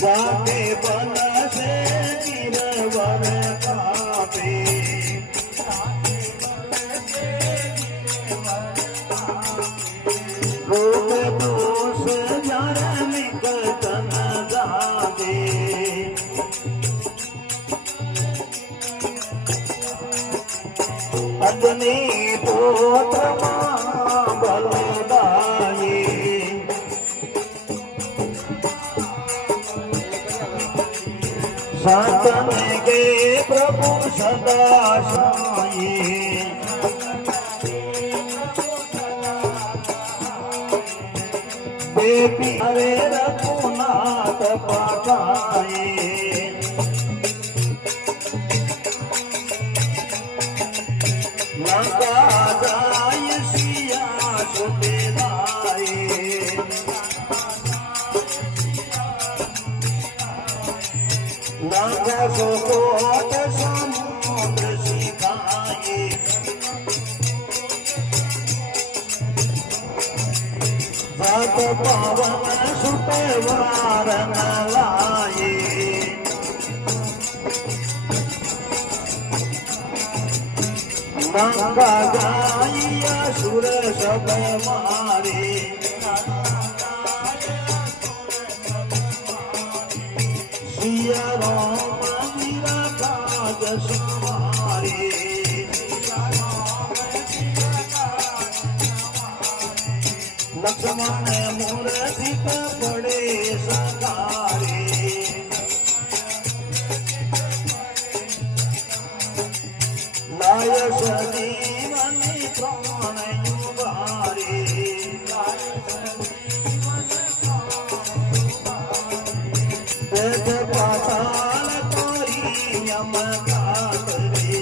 जाके बनसे गिरवर कापे रोग दोष जन निकटन जागे अग्नि पोत्र बलदाये सातन के प्रभु सदा साये देवी हरे रघुनाथ पाठाए लंका जाय सिया सुबेदाए लंका सुकोट समुद्र सिखाए जग पवन सुत वारन लाए लंका जाय असुर सब मारे सिया राम मीरा काज संवारे लक्ष्मण मूर्ति पड़े सकारे लाय सजीवन प्राण युगारे वेद पाताल तोरी यम कातरे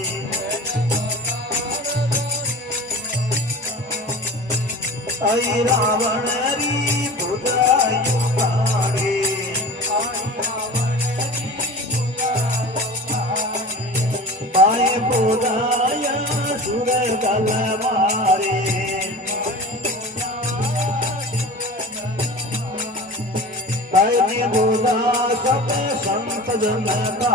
ऐ रावण री बुधायु कारे पाए बुधाय सुर गल मारे पाए बुधा सब संत जन का